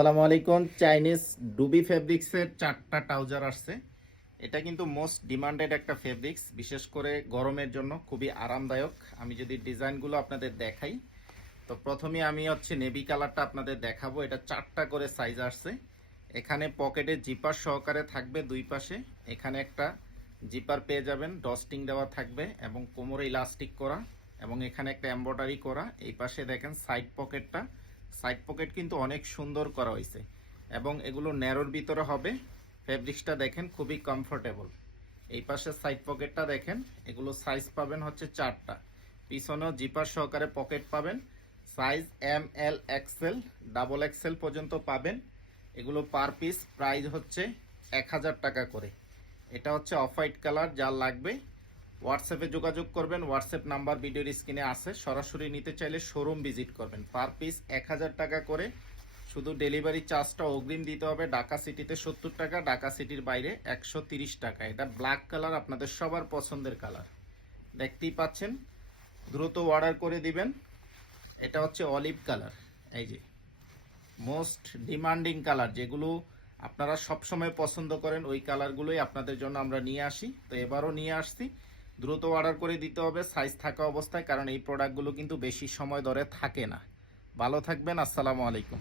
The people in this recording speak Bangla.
আসসালামু আলাইকুম। চাইনিজ ডুবি ফেব্রিক্সের 4টা ট্রাউজার আসছে। এটা কিন্তু মোস্ট ডিমান্ডেড একটা ফেব্রিক্স, বিশেষ করে গরমের জন্য খুবই আরামদায়ক। আমি যদি ডিজাইনগুলো আপনাদের দেখাই, তো প্রথমে আমি নেভি কালারটা আপনাদের দেখাবো। এটা 4টা করে সাইজ আসছে। এখানে পকেটে জিপার সহকারে থাকবে দুই পাশে। এখানে একটা জিপার পেয়ে যাবেন, ডস্টিং দেওয়া থাকবে এবং কোমরে ইলাস্টিক করা, এবং এখানে একটা এমব্রয়ডারি করা। এই পাশে দেখেন সাইড পকেট কিন্তু অনেক সুন্দর করা হয়েছে এবং এগুলো ন্যারোর ভিতরে হবে। ফেব্রিক্সটা দেখেন খুবই কমফোর্টেবল। এই পাশে সাইড পকেটটা দেখেন, এগুলো সাইজ পাবেন 4টা। পিছনেও জিপার সহকারে পকেট পাবেন। Size M L XL double XL পর্যন্ত পাবেন। এগুলো পার পিস প্রাইস 1000 টাকা করে। এটা অফ হোয়াইট কালার। যার লাগবে হোয়াটসঅ্যাপে যোগাযোগ করবেন। হোয়াটসঅ্যাপ নাম্বার ভিডিওর স্ক্রিনে আছে। সরাসরি নিতে চাইলে শোরুম ভিজিট করবেন। পার পিস 1000 টাকা করে। শুধু ডেলিভারি চার্জটা অগ্রিম দিতে হবে। ঢাকা সিটিতে 70 টাকা, ঢাকা সিটির বাইরে 130 টাকা। এটা ব্ল্যাক কালার, আপনাদের সবার পছন্দের কালার, দেখতেই পাচ্ছেন। দ্রুত অর্ডার করে দিবেন। এটা অলিভ কালার। এই যে মোস্ট ডিমান্ডিং কালার, যেগুলো আপনারা সবসময় পছন্দ করেন, ওই কালারগুলোই আপনাদের জন্য আমরা নিয়ে আসি। তো এবারও নিয়ে আসছি। দ্রুত অর্ডার করে দিতে হবে সাইজ থাকা অবস্থায়, কারণ এই প্রোডাক্টগুলো কিন্তু বেশি সময় ধরে থাকে না। ভালো থাকবেন। আসসালামু আলাইকুম।